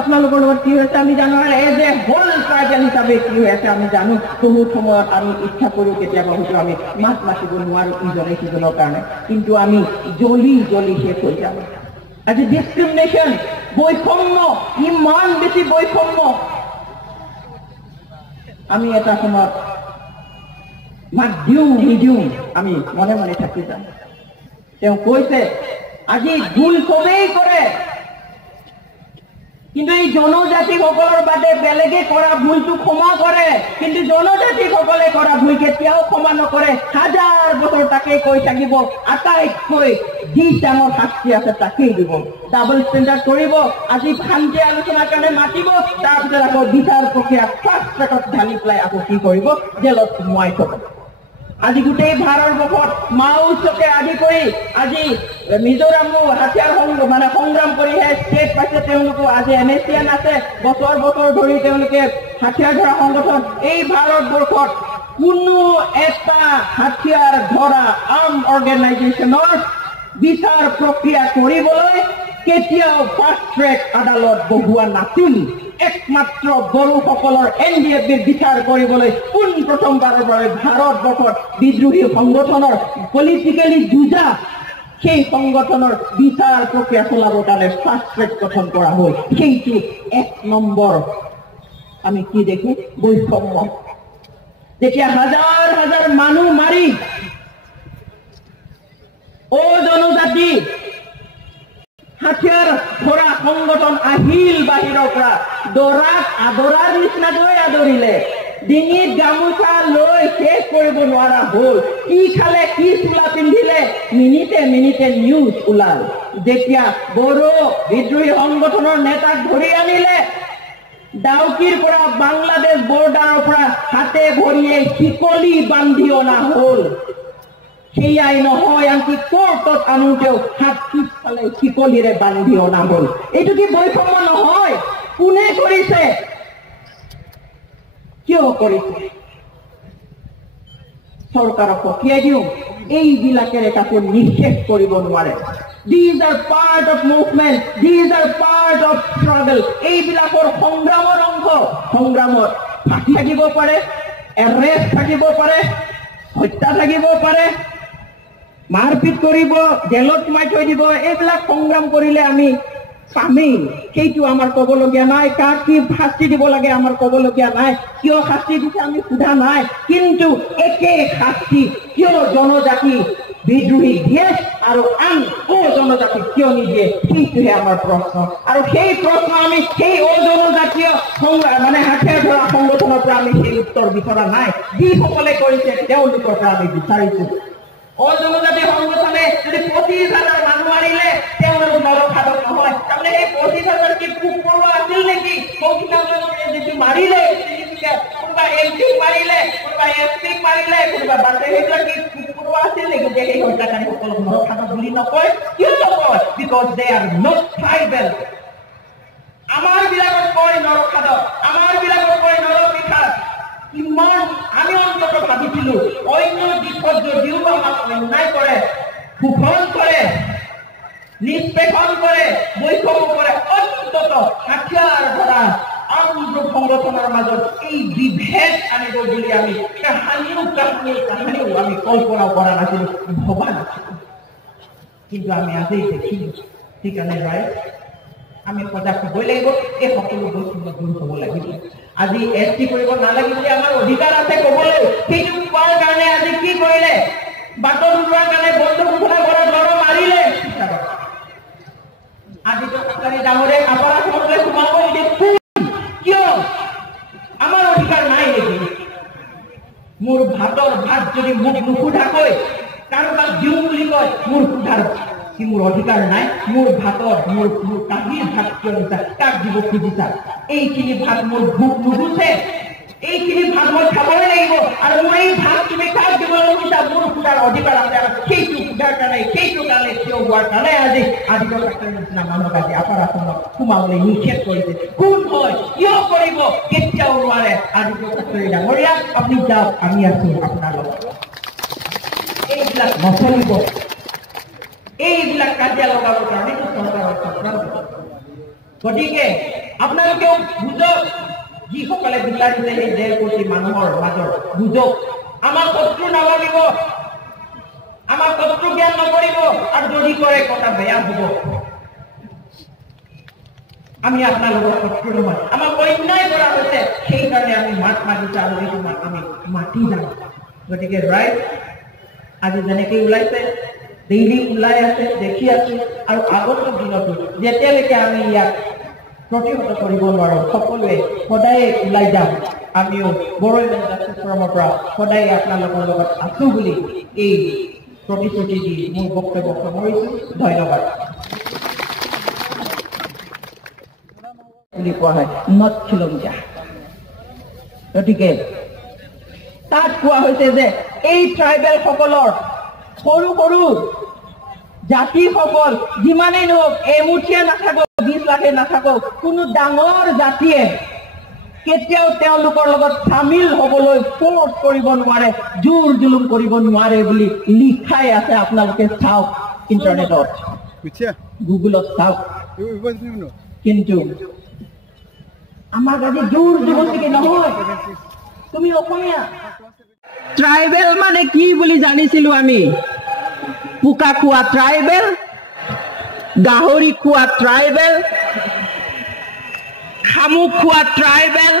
আপোনালোকৰ লগত কি হৈছে আমি জানো, এজ এ হোল ট্ৰাইবেল হিচাপে কি হৈ আছে আমি জানো। বহুত সময়ত আমি ইচ্ছা কৰোঁ কেতিয়াবা হয়তো আমি মাত মাতিব নোৱাৰো ইজনে সিজনৰ কাৰণে, কিন্তু আমি জ্বলি জ্বলি শেষ হৈ যাওঁ। আজি ডিছক্ৰিমিনেশ্যন, বৈষম্য, ইমান বেছি বৈষম্য, আমি এটা সময়ত মাত দিওঁ নিদিওঁ আমি মনে মনে থাকি যাম। তেওঁ কৈছে আজি ভুল চবেই কৰে, কিন্তু এই জনজাতিসকলৰ বাদে বেলেগে কৰা ভুলটো ক্ষমা কৰে, কিন্তু জনজাতিসকলে কৰা ভুল কেতিয়াও ক্ষমা নকৰে। হাজাৰ বছৰ তাকেই কৈ থাকিব, আটাইতকৈ যি ডাঙৰ শাস্তি আছে তাকেই দিব। ডাবল ষ্টেণ্ডাৰ্ড কৰিব, আজি শান্তি আলোচনাৰ কাৰণে মাতিব, তাৰপিছত আকৌ বিচাৰ প্ৰক্ৰিয়া ফাষ্ট ট্ৰেকত ঢালি পেলাই আকৌ কি কৰিব, জেলত সোমোৱাই থব। আজি গোটেই ভাৰতবৰ্ষত মাওচকে আদি কৰি আজি মিজোৰামো হাথিয়াৰ সংগ্ৰাম কৰিহে ষ্টেট পাইছে, তেওঁলোকো আজি NACN আছে, বছৰ বছৰ ধৰি তেওঁলোকে হাথিয়াৰ ধৰা সংগঠন। এই ভাৰতবৰ্ষত কোনো এটা হাথিয়াৰ ধৰা আৰ্ম অৰ্গেনাইজেশ্যনৰ বিচাৰ প্ৰক্ৰিয়া কৰিবলৈ কেতিয়াও ফাষ্ট ট্ৰেক আদালত বহোৱা নাছিল। একমাত্ৰ বড়োসকলৰ NDFBৰ বিচাৰ কৰিবলৈ পোনপ্ৰথমবাৰৰ বাবে ভাৰতবৰ্ষত বিদ্ৰোহী সংগঠনৰ পলিটিকেলি যুঁজা সেই সংগঠনৰ বিচাৰ প্ৰক্ৰিয়া চলাবৰ কাৰণে ফাষ্ট ট্ৰেক গঠন কৰা হয়। সেইটো 1 নম্বৰ আমি কি দেখো, বৈষম্য। যেতিয়া হাজাৰ হাজাৰ মানুহ মাৰি জনজাতি হাথিয়াৰ ধৰা সংগঠন আহিল বাহিৰৰ পৰা, দৰাক আদৰাৰ নিচিনাকৈ আদৰিলে, ডিঙিত গামোচা লৈ শেষ কৰিব নোৱাৰা হ'ল। কি খালে, কি চোলা পিন্ধিলে, মিনিটে মিনিটে নিউজ ওলাল। যেতিয়া বড়ো বিদ্ৰোহী সংগঠনৰ নেতাক ধৰি আনিলে, ডাউকিৰ পৰা বাংলাদেশ বৰ্ডাৰৰ পৰা হাতে ভৰিয়ে শিকলি বান্ধি অনা হ'ল। সেয়াই নহয়, আনকি কোৰ্টত আনোতেও হাত পিছফালে শিকলিৰে বান্ধি অনা হ'ল। এইটো কি বৈষম্য নহয়? কোনে কৰিছে, কিয় কৰিছে? চৰকাৰক পঠিয়াই দিওঁ, এইবিলাকেৰে কাকো নিষেধ কৰিব নোৱাৰে। These are part of movement, these are part of struggle. এইবিলাকৰ সংগ্ৰামৰ অংশ। সংগ্ৰামত ফাঁসি থাকিব পাৰে, এৰেষ্ট থাকিব পাৰে, হত্যা থাকিব পাৰে, মাৰপিট কৰিব, জেলত সোমাই থৈ দিব। এইবিলাক সংগ্ৰাম কৰিলে আমি পামেই, সেইটো আমাৰ ক'বলগীয়া নাই। কাক কি শাস্তি দিব লাগে আমাৰ ক'বলগীয়া নাই, কিয় শাস্তি দিছে আমি সোধা নাই। কিন্তু একে শাস্তি কিয় জনজাতি বিদ্ৰোহী দিয়ে আৰু আন জনজাতি কিয় নিদিয়ে, সেইটোহে আমাৰ প্ৰশ্ন। আৰু সেই প্ৰশ্ন আমি সেই জনজাতীয় হাথিয়াৰ ধৰা সংগঠনৰ পৰা আমি সেই উত্তৰ বিচৰা নাই। যিসকলে কৰিছে তেওঁলোকৰ পৰা আমি বিচাৰিছো। জনজাতি সংগঠনে যদি 25,000 মানুহ মাৰিলে তেওঁলোক নৰখাদক নহয়, তাৰমানে এই 25,000 কি পোক পৰুৱা আছিল নেকি? যিটো মাৰিলে, কোনোবা MP মাৰিলে, কোনোবা SP মাৰিলে, কোনোবা বাটে, সেইবিলাক কি পোক পৰুৱা আছিল নেকি যে সেই হত্যাকাৰীসকলক নৰখাদক বুলি নকয়? কিয় নকয়? Because they are not tribal. আমাৰ বিলাকক কয় নৰখাদক, আমাৰ বিলাকক কয় নৰপিঠাৰ। ইমান আমি অন্তত ভাবিছিলো অন্য দিশত যদিও আমাক অন্যায় কৰে, শোষণ কৰে, নিষ্পেষণ কৰে, বৈষম্য কৰে, অন্তত হাথিয়াৰ ধৰা আৰ্ম গ্ৰুপ সংগঠনৰ মাজত এই বিভেদ আনিব বুলি আমি কাহানিও আমি কল্পনা কৰা নাছিলো, ভবা নাছিলো। কিন্তু আমি আজি দেখিলো। সেইকাৰণে ৰাইজ আমি সজাগ হ'বই লাগিব, এই সকলো বস্তু দূৰ হ'ব লাগিব। আজি ST কৰিব নালাগিলে আমাৰ অধিকাৰ আছে ক'বলৈ। সেইটো কোৱাৰ কাৰণে আজি কি কৰিলে? বাটত ওলোৱাৰ কাৰণে বন্দুক উঠোৱা ঘৰত ল'ৰা মাৰিলে। আজিতো চৰকাৰী ডাঙৰে আপাৰা সমলে সোমাব নিদিয়ে। কিয়? আমাৰ অধিকাৰ নাই নেকি? মোৰ ভাতৰ ভাত যদি মোক নুসুধাকৈ কাৰোবাক দিওঁ বুলি কয়, মোৰ সোধাৰ কি মোৰ অধিকাৰ নাই? মোৰ ভাতৰ মোৰ কাহিৰ ভাত কিয় দিছা? কাক দিব খুজিছা? এইখিনি ভাত মোৰ ভোক নুগুছে, এইখিনি ভাত মই খাবই লাগিব। আৰু মোৰ এই ভাত তুমি কাক দিব খুজিছা? মোৰ সোধাৰ অধিকাৰ আছে। আৰু সেইটো সোধাৰ কাৰণে, সেইটো কাৰণে থিয় হোৱাৰ কাৰণে আজি আদিবাসীৰ নিচিনা মানুহক আজি আপাৰাখনত সোমাবলৈ নিষেধ কৰিছে। কোন হয়? কিয় কৰিব? কেতিয়াও নোৱাৰে। আদিবাসী ডাঙৰীয়া, আপুনি যাওক, আমি আছো আপোনাৰ লগত। এইবিলাক নচলিব। এইবিলাক কাজিয়া লগাবৰ কাৰণে চৰকাৰৰ চক্ৰান্ত। গতিকে আপোনালোকেও বুজক, যিসকলে বিচাৰিছে সেই 1.5 কোটি মানুহৰ মাজত বুজক, আমাৰ শত্ৰু নাভাবিব, আমাৰ শত্ৰু জ্ঞান নকৰিব, আৰু যদি কৰে কথা বেয়া হ'ব। আমি আপোনালোকৰ শত্ৰু নহয়, আমাক অন্যায় কৰা হৈছে, সেইকাৰণে আমি মাত মাতিছো আৰু এইটো মাত আমি মাতি যাম। গতিকে ৰাইট, আজি যেনেকৈ ওলাইছে, ডেইলি ওলাই আছে, দেখি আছো, আৰু আগন্তুক দিনতো যেতিয়ালৈকে আমি ইয়াক প্ৰতিহত কৰিব নোৱাৰো, সকলোৱে সদায় ওলাই যাম। আমিও বড়ো জাষ্টিছ ফোৰামৰ পৰা সদায় আপোনালোকৰ লগত আছো বুলি এই প্ৰতিশ্ৰুতি দি মোৰ বক্তব্য সামৰিছো। ধন্যবাদ। বুলি কোৱা হয় নৰ্থ খিলঞ্জীয়া। গতিকে তাত কোৱা হৈছে যে এই ট্ৰাইবেল সকলৰ সৰু সৰু জাতিসকল যিমানেই নহওক, এমুঠিয়ে নাথাকক, 20 লাখে নাথাকক, কোনো ডাঙৰ জাতিয়ে কেতিয়াও তেওঁলোকৰ লগত চামিল হ'বলৈ ফোৰ্চ কৰিব নোৱাৰে, জোৰ জুলুম কৰিব নোৱাৰে বুলি লিখাই আছে। আপোনালোকে চাওক, ইণ্টাৰনেটত, গুগলত চাওক। কিন্তু আমাক আজি জোৰ জবৰদস্তি নহয়। তুমি অসমীয়া, ট্ৰাইবেল মানে কি বুলি জানিছিলো আমি? পোকা খোৱা ট্ৰাইবেল, গাহৰি খোৱা ট্ৰাইবেল, শামুক খোৱা ট্ৰাইবেল,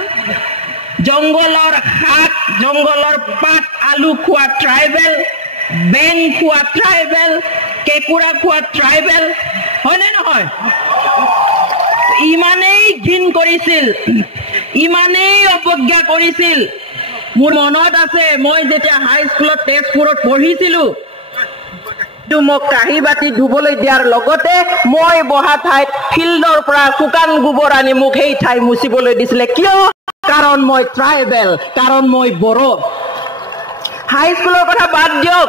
জংগলৰ শাক, জংগলৰ পাত, আলু খোৱা ট্ৰাইবেল, বেং খোৱা ট্ৰাইবেল, কেঁকুৰা খোৱা ট্ৰাইবেল, হয়নে নহয়? ইমানেই ঘিণ কৰিছিল, ইমানেই অৱজ্ঞা কৰিছিল। মোৰ মনত আছে, মই যেতিয়া হাইস্কুলত তেজপুৰত পঢ়িছিলো, মোক কাঁহী বাতি ধুবলৈ দিয়াৰ লগতে মই বহা ঠাইত ফিল্ডৰ পৰা শুকান গোবৰ আনি মোক সেই ঠাই মুচিবলৈ দিছিলে। কিয়? কাৰণ মই ট্ৰাইবেল, কাৰণ মই বড়ো। হাইস্কুলৰ কথা বাদ দিয়ক,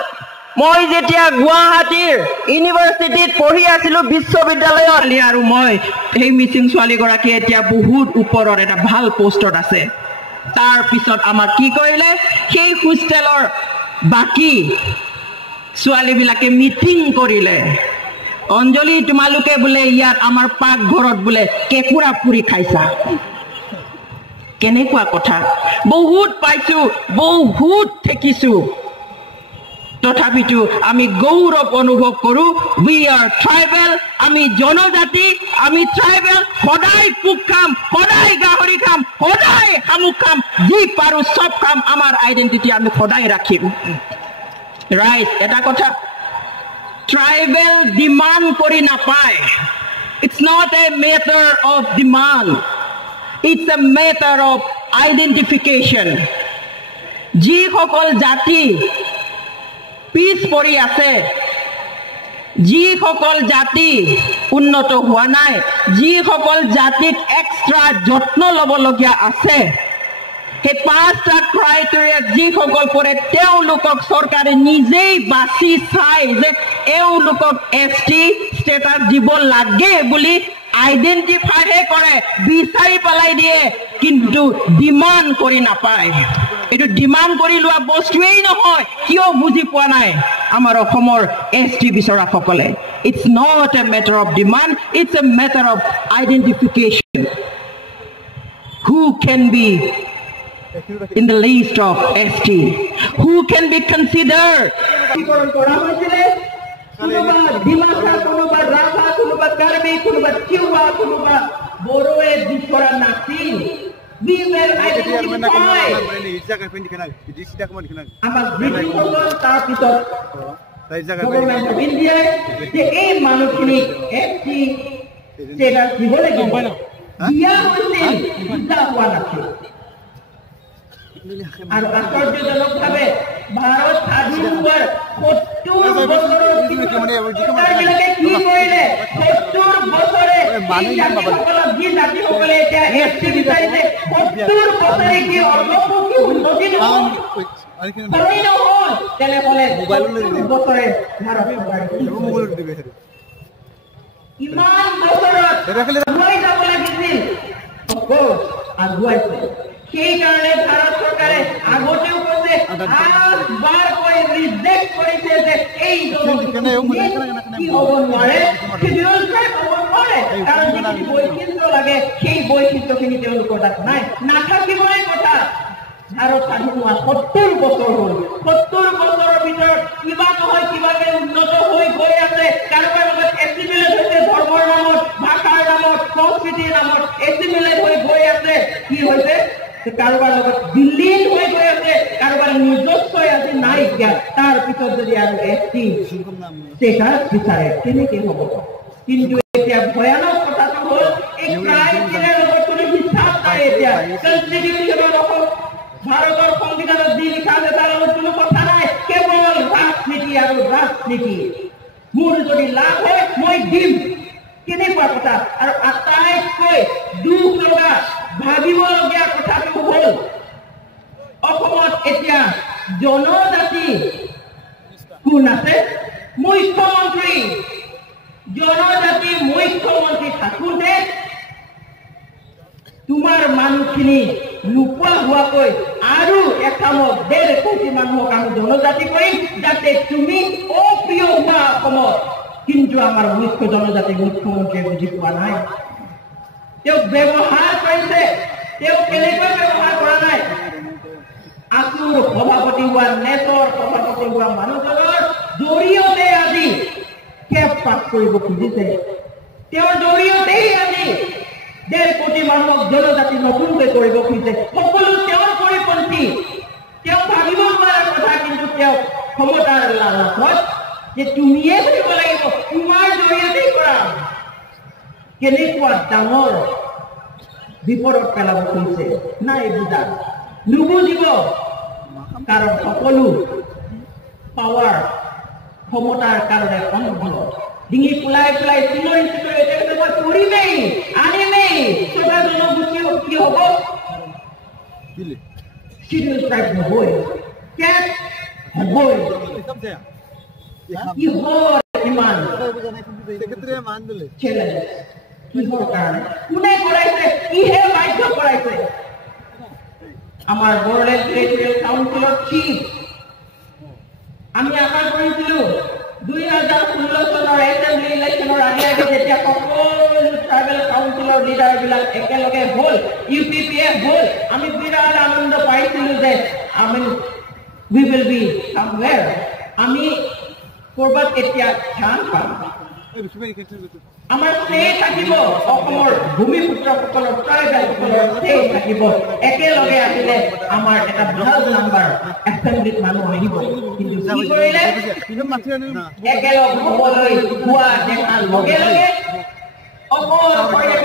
মই যেতিয়া গুৱাহাটীৰ ইউনিভাৰ্চিটিত পঢ়ি আছিলো, বিশ্ববিদ্যালয়ত, আৰু মই সেই মিচিং ছোৱালীগৰাকী এতিয়া বহুত ওপৰত এটা ভাল পোষ্টত আছে। তাৰ পিছত আমাক কি কৰিলে, সেই হোষ্টেলৰ বাকী ছোৱালীবিলাকে মিটিং কৰিলে, অঞ্জলি তোমালোকে বোলে ইয়াত আমাৰ পাকঘৰত বোলে কেঁকুৰা পুৰি খাইছা। কেনেকুৱা কথা? বহুত পাইছো, বহুত ঠেকিছো, তথাপিতো আমি গৌৰৱ অনুভৱ কৰো। উই আৰ ট্ৰাইবেল, আমি জনজাতি, আমি ট্ৰাইবেল। সদায় পোক খাম, সদায় গাহৰি খাম, সদায় শামুক খাম, যি পাৰো চব খাম। আমাৰ আইডেণ্টিটি আমি সদায় ৰাখিম। ৰাইট, এটা কথা, ট্ৰাইবেল ডিমাণ্ড কৰি নাপায়। It's not a matter of demand, it's a matter of identification. যিসকল জাতি পিছ পৰি আছে, যিসকল জাতি উন্নত হোৱা নাই, যিসকল জাতিক এক্সট্ৰা যত্ন ল'বলগীয়া আছে, সেই 5টা ক্ৰাইটেৰিয়াত যিসকল পৰে, তেওঁলোকক চৰকাৰে নিজেই বাছি চাই যে এওঁলোকক ST ষ্টেটাছ দিব লাগে বুলি আইডেণ্টিফাইহে কৰে, বিচাৰি পেলাই দিয়ে, কিন্তু ডিমাণ্ড কৰি নাপায়। এইটো ডিমাণ্ড কৰি লোৱা বস্তুৱেই নহয়। কিয় বুজি পোৱা নাই আমাৰ অসমৰ ST বিচৰাসকলে? It's not a matter of demand, it's a matter of identification. Who can be in the list of ST, who can be considered? কোনোবা ডিমাচা, কোনোবা ৰাভা, কোনোবা কাৰ্বি, কোনোবা তিৱা, কোনোবা বড়োৱে বিচৰা নাছিল। We were identified. আমাৰ ব্ৰিটিছসকল তাৰপিছত গভৰ্ণমেণ্ট অফ ইণ্ডিয়াই যে এই মানুহখিনিক ST ষ্টেটাছ দিব লাগিব, দিয়া হৈছিল, দিয়া হোৱা নাছিল। আৰু আশ্চৰ্যজনকভাৱে ভাৰত স্বাধীন হোৱাৰ 70 বছৰৰ চৰকাৰবিলাকে কি কৰিলে? 70 বছৰে যি জাতিসকলে এতিয়া ST বিচাৰিছে, 70 বছৰে কি অগ্ৰগতি উন্নতি নহ'ল? তেনেহ'লে 70 বছৰে ভাৰত ইমান বছৰত আগুৱাই যাব লাগিছিল, আগুৱাইছে। সেইকাৰণে ভাৰত চৰকাৰে আগতেও কৈছে, 8 বাৰ কৈ ৰিজেক্ট কৰিছে যে এই কি হ'ব নোৱাৰে, শিডিউল ট্ৰাইব হ'ব নোৱাৰে। নহয় কাৰণ যিখিনি বৈচিত্ৰ্য লাগে সেই বৈচিত্ৰ্যখিনি তেওঁলোকৰ তাত নাই নাথাকিবই কথা ভাৰত স্বাধীন হোৱা 70 বছৰ হ'ল 70 বছৰৰ ভিতৰত কিবা নহয় কিবাকে উন্নত হৈ গৈ আছে কাৰোবাৰ লগত এছিমিলেট হৈছে ধৰ্মৰ নামত ভাষাৰ নামত সংস্কৃতিৰ নামত এছিমিলেট হৈ গৈ আছে কি হৈছে কাৰোবাৰ লগত বিলীন হৈ গৈ আছে কাৰোবাৰ নিজস্বই আজি নাই এতিয়া তাৰ পিছত যদি আৰু এছটি ষ্টেটাছ বিচাৰে কেনেকৈ হ'ব কিন্তু এতিয়া ভয়ানক কথাটো হ'ল এই ক্ৰাইমৰ লগত কোনো হিচাপ নাই এতিয়া কনষ্টিটিউশ্যনৰ লগত ভাৰতৰ সংবিধানত যি লিখা আছে তাৰ লগত কোনো কথা নাই কেৱল ৰাজনীতি আৰু ৰাজনীতি মোৰ যদি লাভ হয় মই দিম কেনেকুৱা কথা আৰু আটাইতকৈ দুখ লগা ভাবিবলগীয়া কথাটো হ'ল অসমত এতিয়া জনজাতি কোন আছে মুখ্যমন্ত্ৰী জনজাতি মুখ্যমন্ত্ৰী থাকোঁতে তোমাৰ মানুহখিনি নোপোৱা হোৱাকৈ আৰু একামত 1.5 কোটি মানুহক আমি জনজাতি কৰিম যাতে তুমি অপ্ৰিয় হোৱা অসমত কিন্তু আমাৰ মুখ্য জনজাতি মুখ্যমন্ত্ৰীয়ে বুজি পোৱা নাই তেওঁ ব্যৱহাৰ কৰিছে তেওঁ কেনেকৈ ব্যৱহাৰ কৰা নাই আছুৰ সভাপতি হোৱা নেটৰ সভাপতি হোৱা মানুহজনৰ জৰিয়তে আজি কেব পাছ কৰিব খুজিছে তেওঁৰ জৰিয়তেই আজি 1.5 কোটি মানুহক জনজাতি নতুনকৈ কৰিব খুজিছে সকলো তেওঁৰ পৰিপন্থী তেওঁ ভাবিব নোৱাৰা কথা কিন্তু তেওঁ ক্ষমতাৰ লালচত যে তুমিয়ে কৰিব লাগিব তোমাৰ জৰিয়তেই কৰা কেনেকুৱা ডাঙৰ বিপদত পেলাব খুজিছে নাই বুজা নুবুজিব কাৰণ সকলো পাৱাৰ ক্ষমতাৰ কাৰণে অন্ধ ডিঙি ফুলাই ফুলাই চিঞৰি চিঞৰি এতিয়া মই কৰিমেই আনিমেই ছটা জনগোষ্ঠী কি হ'ব শিডিউল ট্ৰাইব হ'বই কেট হ'বই কিহৰ ইমান চেলেঞ্জ কিহৰ কাৰণে কোনে কৰাইছে কিহে বাধ্য কৰাইছে আমাৰ বড়োলেণ্ড টেৰিটৰিয়েল কাউন্সিলৰ চিফ আমি আশা কৰিছিলোঁ 2016 চনৰ এছেম্বলি ইলেকশ্যনৰ আগে আগে যেতিয়া সকলো ট্ৰাইবেল কাউন্সিলৰ লিডাৰবিলাক একেলগে হ'ল UPPF হ'ল আমি বিৰাট আনন্দ পাইছিলোঁ যে আমি উই উইল বি সামৱেৰ আমি ক'ৰবাত এতিয়া ধ্যান পাম আমাৰ ষ্টে থাকিব অসমৰ ভূমিপুত্ৰসকলৰ ট্ৰাইবেলসকলৰ ষ্টে থাকিব একেলগে আহিলে আমাৰ এটা ভাল নাম্বাৰ এছেম্বলিত মানুহ আহিব কিন্তু কি কৰিলে একেলগ হ'বলৈ হোৱা দেখাৰ লগে লগে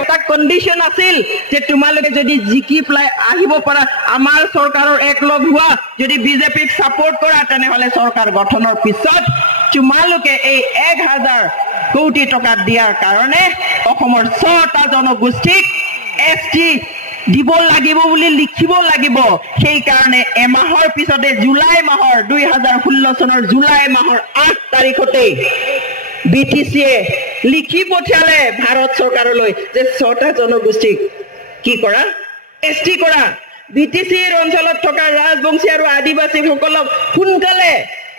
এটা কণ্ডিশ্যন আছিল যে তোমালোকে যদি জিকি পেলাই আহিব পাৰা আমাৰ চৰকাৰৰ একলগ হোৱা যদি বিজেপিক ছাপোৰ্ট কৰা তেনেহ'লে চৰকাৰ গঠনৰ পিছত তোমালোকে এই 1000 কোটি টকা দিয়াৰ কাৰণে অসমৰ 6টা জনগোষ্ঠীক ST দিব লাগিব বুলি লিখিব লাগিব সেই কাৰণে এমাহৰ পিছতে জুলাই মাহৰ 2016 চনৰ জুলাই মাহৰ 8 তাৰিখতে BTCয়ে লিখি পঠিয়ালে ভাৰত চৰকাৰলৈ যে 6টা জনগোষ্ঠীক কি কৰা ST কৰা BTCৰ অঞ্চলত থকা ৰাজবংশী আৰু আদিবাসীসকলক সোনকালে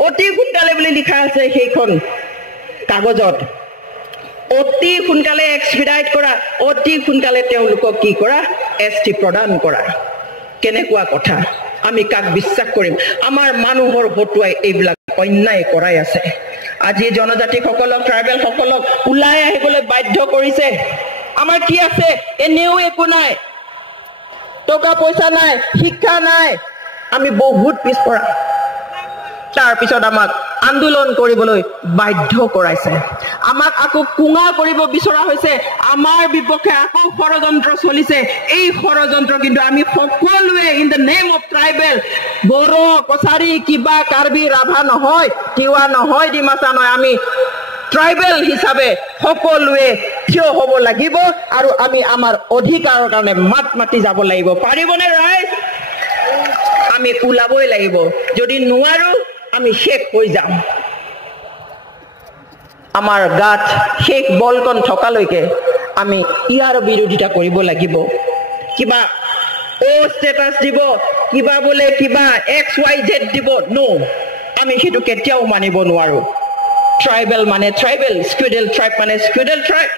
অতি সোনকালে বুলি লিখা আছে সেইখন কাগজত অতি সোনকালে এক্সপিডাইট কৰা অতি সোনকালে তেওঁলোকক কি কৰা ST প্ৰদান কৰা কেনেকুৱা কথা আমি কাক বিশ্বাস কৰিম আমাৰ মানুহৰ হতুৱাই এইবিলাক অন্যায় কৰাই আছে আজি জনজাতিসকলক ট্ৰাইবেল সকলক ওলাই আহিবলৈ বাধ্য কৰিছে আমাৰ কি আছে এনেও একো নাই টকা পইচা নাই শিক্ষা নাই আমি বহুত পিছপৰা তাৰ পিছত আমাক আন্দোলন কৰিবলৈ বাধ্য কৰাইছে আমাক আকৌ কুঙা কৰিব বিচৰা হৈছে আমাৰ বিপক্ষে আকৌ ষড়যন্ত্ৰ চলিছে এই ষড়যন্ত্ৰ কিন্তু আমি সকলোৱে in the name of tribal Bodo Kachari কিবা কাৰ্বি ৰাভা নহয় তিৱা নহয় ডিমাচা নহয় আমি ট্ৰাইবেল হিচাপে সকলোৱে থিয় হ'ব লাগিব আৰু আমি আমাৰ অধিকাৰৰ কাৰণে মাত মাতি যাব লাগিব পাৰিবনে ৰাইজ আমি ওলাবই লাগিব যদি নোৱাৰো আমি শেষ হৈ যাম আমাৰ গাত শেষ বলকন থকালৈকে আমি ইয়াৰ বিৰোধিতা কৰিব লাগিব কিবা ষ্টেটাছ দিব কিবা বোলে কিবা XYZ দিব নো আমি সেইটো কেতিয়াও মানিব নোৱাৰো ট্ৰাইবেল মানে ট্ৰাইবেল স্কুইডেল ট্ৰাইব মানে স্কুইডেল ট্ৰাইব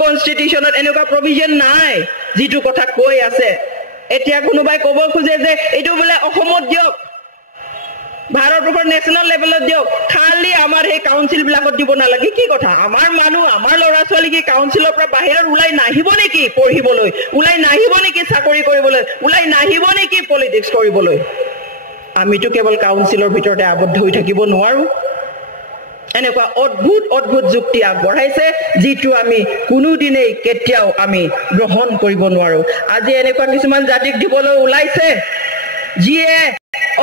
কনষ্টিটিউশ্যনত এনেকুৱা প্ৰভিজন নাই যিটো কথা কৈ আছে এতিয়া কোনোবাই ক'ব খোজে যে এইটো বোলে অসমত দিয়ক ভাৰতবৰ্ষৰ নেশ্যনেল লেভেলত দিয়ক খালি আমাৰ সেই কাউন্সিল বিলাকত দিব নালাগে কি কথা আমাৰ মানুহ আমাৰ ল'ৰা ছোৱালী কি কাউন্সিলৰ পৰা বাহিৰত ওলাই নাহিব নেকি পঢ়িবলৈ ওলাই নাহিব নেকি চাকৰি কৰিবলৈ ওলাই নাহিব নেকি পলিটিক্স কৰিবলৈ আমিতো কেৱল কাউন্সিলৰ ভিতৰতে আবদ্ধ হৈ থাকিব নোৱাৰো এনেকুৱা অদ্ভুত অদ্ভুত যুক্তি আগবঢ়াইছে যিটো আমি কোনোদিনেই কেতিয়াও আমি গ্ৰহণ কৰিব নোৱাৰো আজি এনেকুৱা কিছুমান জাতিক দিবলৈ ওলাইছে যিয়ে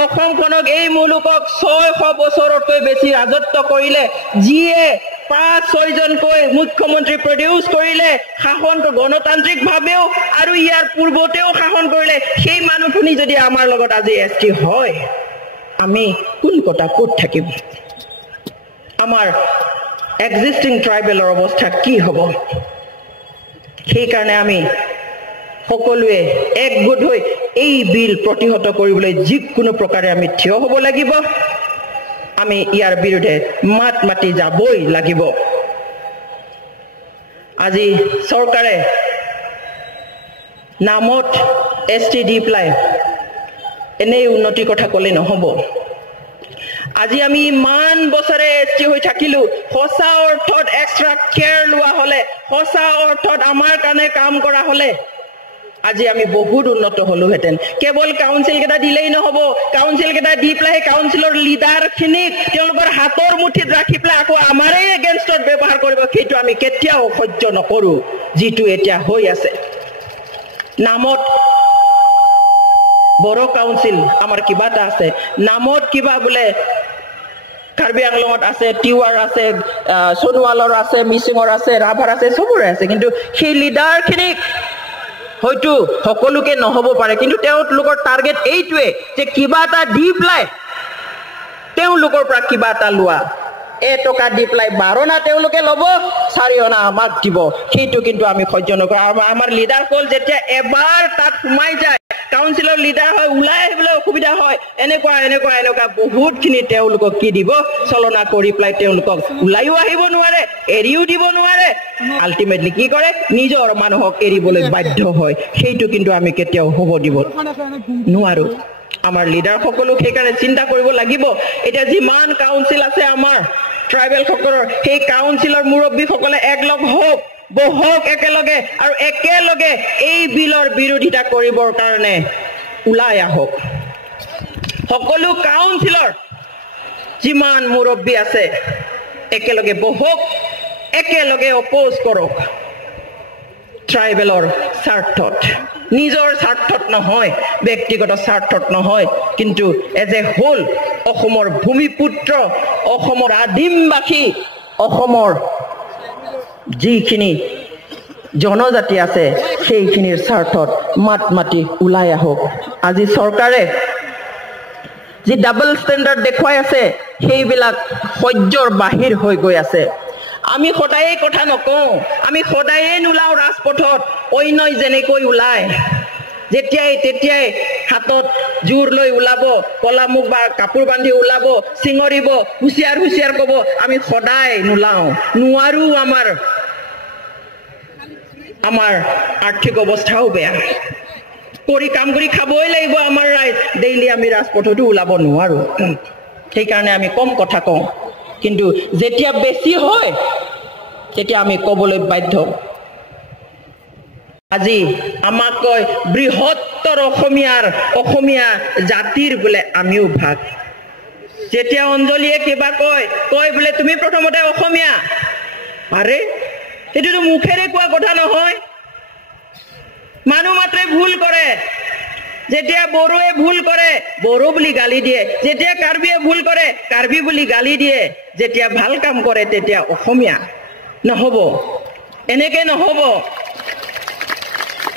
অসমখনক এই মুলুকক 600 বছৰতকৈ বেছি ৰাজত্ব কৰিলে যিয়ে 5-6 জনকৈ মুখ্যমন্ত্ৰী প্ৰডিউচ কৰিলে শাসনটো গণতান্ত্ৰিক ভাৱেও আৰু ইয়াৰ পূৰ্বতেও শাসন কৰিলে সেই মানুহখিনি যদি আমাৰ লগত আজি এছটি হয় আমি কোন কথা ক'ত থাকিম আমাৰ এক্সিষ্টিং ট্ৰাইবেলৰ অৱস্থা কি হ'ব সেই কাৰণে আমি সকলোৱে একগোট হৈ এই বিল প্ৰতিহত কৰিবলৈ যিকোনো প্ৰকাৰে আমি থিয় হ'ব লাগিব আমি ইয়াৰ বিৰুদ্ধে মাত মাতি যাবই লাগিব আজি চৰকাৰে নামত এছটি দি প্লাই এনেই উন্নতিৰ কথা ক'লে নহ'ব আজি আমি ইমান বছৰে এছটি হৈ থাকিলো সঁচা অৰ্থত এক্সট্ৰা কেয়াৰ লোৱা হলে সঁচা অৰ্থত আমাৰ কাৰণে কাম কৰা হলে আজি আমি বহুত উন্নত হলোহেঁতেন কেৱল কাউন্সিল কেইটা দিলেই নহ'ব কাউন্সিল কেইটা দি পেলাই কাউন্সিলৰ লিডাৰখিনিক তেওঁলোকৰ হাতৰ মুঠিত ৰাখি পেলাই আকৌ আমাৰে এগেইনষ্টত ব্যৱহাৰ কৰিব সেইটো আমি কেতিয়াও সহ্য নকৰো যিটো এতিয়া হৈ আছে নামত বড়ো কাউন্সিল আমাৰ কিবা এটা আছে নামত কিবা বোলে কাৰ্বি আংলঙত আছে টিৱাৰ আছে সোণোৱালৰ আছে মিচিঙৰ আছে ৰাভাৰ আছে চবৰে আছে কিন্তু সেই লিডাৰখিনিক হয়তো সকলোকে নহ'ব পাৰে কিন্তু তেওঁলোকৰ টাৰ্গেট এইটোৱে যে কিবা এটা দি পেলাই তেওঁলোকৰ পৰা কিবা এটা লোৱা টকা দি পেলাই 12 না তেওঁলোকে ল'ব 4 অনা আমাক দিব সেইটো কিন্তু আমি সহ্য নকৰো আমাৰ লিডাৰসকল যেতিয়া এবাৰ তাত সোমাই যায় কাউন্সিলৰ লিডাৰ হয় ওলাই আহিবলৈ অসুবিধা হয় এনেকুৱা বহুতখিনি তেওঁলোকক কি দিব চলনা কৰি পেলাই তেওঁলোকক ওলাইও আহিব নোৱাৰে এৰিও দিব নোৱাৰে আল্টিমেটলি কি কৰে নিজৰ মানুহক এৰিবলৈ বাধ্য হয় সেইটো কিন্তু আমি কেতিয়াও হ'ব দিব নোৱাৰো আমাৰ লিডাৰ সকলক সেইকাৰণে চিন্তা কৰিব লাগিব এতিয়া যিমান কাউন্সিল আছে আমাৰ ট্ৰাইবেল সকলৰ সেই কাউন্সিলৰ মুৰব্বীসকলে একলগ হওক বহক একেলগে আৰু একেলগে এই বিলৰ বিৰোধিতা কৰিবৰ কাৰণে ওলাই আহক সকলো কাউন্সিলৰ যিমান মুৰব্বী আছে একেলগে বহক একেলগে অপোজ কৰক ট্ৰাইবেলৰ স্বাৰ্থত নিজৰ স্বাৰ্থত নহয় ব্যক্তিগত স্বাৰ্থত নহয় কিন্তু এজ এ হোল অসমৰ ভূমিপুত্ৰ অসমৰ আদিমবাসী অসমৰ যিখিনি জনজাতি আছে সেইখিনিৰ স্বাৰ্থত মাত মাতি ওলাই আহক আজি চৰকাৰে যি ডাবল ষ্টেণ্ডাৰ্ড দেখুৱাই আছে সেইবিলাক সহ্যৰ বাহিৰ হৈ গৈ আছে আমি সদায়ে কথা নকওঁ আমি সদায়ে নোলাওঁ ৰাজপথত অন্যই যেনেকৈ ওলায় যেতিয়াই হাতত জোৰ লৈ ওলাব কলা মুখ বা কাপোৰ বান্ধি ওলাব চিঙৰিব হুঁচিয়াৰ ক'ব আমি সদায় নোলাওঁ নোৱাৰো আমাৰ আৰ্থিক অৱস্থাও বেয়া কৰি কাম কৰি খাবই লাগিব আমাৰ ৰাইজ ডেইলি আমি ৰাজপথতো ওলাব নোৱাৰো সেইকাৰণে আমি কম কথা কওঁ কিন্তু যেতিয়া বেছি হয় তেতিয়া আমি ক'বলৈ বাধ্য আজি আমাক কয় বৃহত্তৰ অসমীয়া জাতিৰ বোলে আমিও ভাগ যেতিয়া অঞ্জলিয়ে কিবা কয় বোলে তুমি প্ৰথমতে অসমীয়া আৰে এইটোতো মুখেৰে কোৱা কথা নহয় মানুহ মাত্ৰে ভুল কৰে যেতিয়া বড়োৱে ভুল কৰে বড়ো বুলি গালি দিয়ে যেতিয়া কাৰ্বিয়ে ভুল কৰে কাৰ্বি বুলি গালি দিয়ে যেতিয়া ভাল কাম কৰে তেতিয়া অসমীয়া নহ'ব এনেকে নহ'ব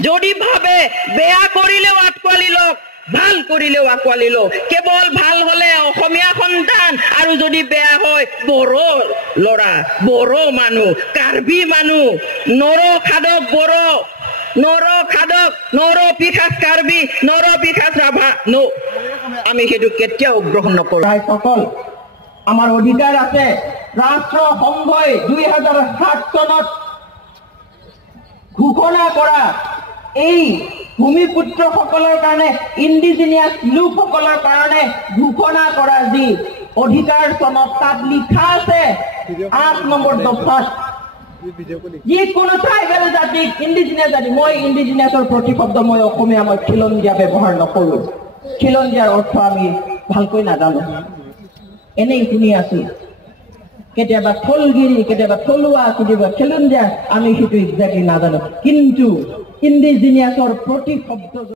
যদি ভাবে বেয়া কৰিলেও আঁকোৱালি লওক ভাল কৰিলেও আঁকোৱালি লওক কেৱল ভাল হলে অসমীয়া সন্তান আৰু যদি বেয়া হয় বড়ো ল'ৰা বড়ো মানুহ কাৰ্বি মানুহ নৰখাদক বড়ো নৰখাদক নৰপিখাস কাৰ্বি নৰপিখাস ৰাভা আমি সেইটো কেতিয়াও গ্ৰহণ নকৰো সকল আমাৰ অধিকাৰ আছে ৰাষ্ট্ৰসংঘই 2007 চনত ঘোষণা কৰা এই ভূমিপুত্ৰসকলৰ কাৰণে ইণ্ডিজিনিয়াছ লোকসকলৰ কাৰণে ঘোষণা কৰা যি অধিকাৰ চনত তাত লিখা আছে 8 নম্বৰ দফাত যিকোনো ট্ৰাইবেল জাতিক ইণ্ডিজিনিয়াছ জাতি মই ইণ্ডিজিনিয়াছৰ প্ৰতিশব্দ মই অসমীয়া মই খিলঞ্জীয়া ব্যৱহাৰ নকৰোঁ খিলঞ্জীয়াৰ অৰ্থ আমি ভালকৈ নাজানো এনেই শুনি আছো কেতিয়াবা থলগিৰি কেতিয়াবা থলুৱা কেতিয়াবা খিলঞ্জীয়া আমি সেইটো এক্সাক্টলি নাজানো কিন্তু ইণ্ডিজিনিয়াছৰ প্ৰতিশব্দ